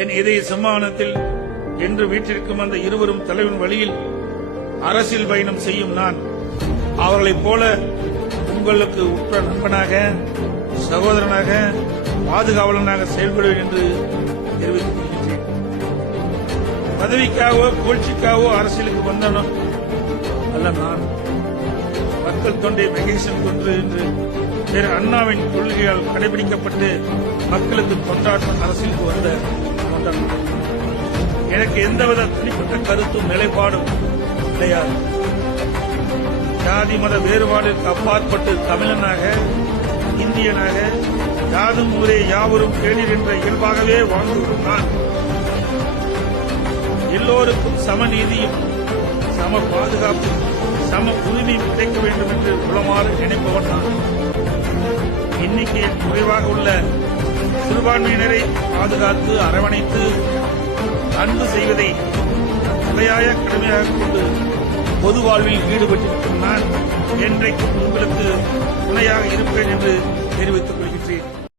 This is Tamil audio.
என் இதய சம்மானத்தில் என்று வீற்றிருக்கும் அந்த இருவரும் தலைவன் வழியில் அரசியல் பயணம் செய்யும் நான் அவர்களைப் போல உங்களுக்கு உற்ற நண்பனாக, சகோதரனாக, பாதுகாவலனாக செயல்படுவேன் என்று தெரிவித்துக் கொள்கின்றேன். பதவிக்காகவோ புகழ்ச்சிக்காகவோ அரசியலுக்கு வந்தவன் அல்ல நான். மக்கள் தொண்டை மகேசன் கொன்று என்று திரு அண்ணாவின் கொள்கையால் கடைபிடிக்கப்பட்டு மக்களுக்கு தொண்டாற்றும் அரசியலுக்கு வந்த தொண்டன். எனக்கு எந்தவித தனிப்பட்ட கருத்தும் நிலைப்பாடும் கிடையாது. ஜாதி மத வேறுபாடுக்கு அப்பாற்பட்டு தமிழனாக, இந்தியனாக, யாதும் ஊரே யாவரும் கேளீர் என்ற இயல்பாகவே வாழ்ந்து வரும் நான் எல்லோருக்கும் சமநீதியும், சம பாதுகாப்பும், சம உரிமையும் கிடைக்க வேண்டும் என்று உளமாறு நினைப்பவன் நான். எண்ணிக்கையில் குறைவாக உள்ள சிறுபான்மையினரை பாதுகாத்து அரவணைத்து அன்பு செய்வதை தலையாய கடமையாக கொண்டு பொது வாழ்வில் ஈடுபட்டிருக்கும் நான் என்றைக்கும் உங்களுக்கு துணையாக இருப்பேன் என்று தெரிவித்துக் கொள்கின்றேன்.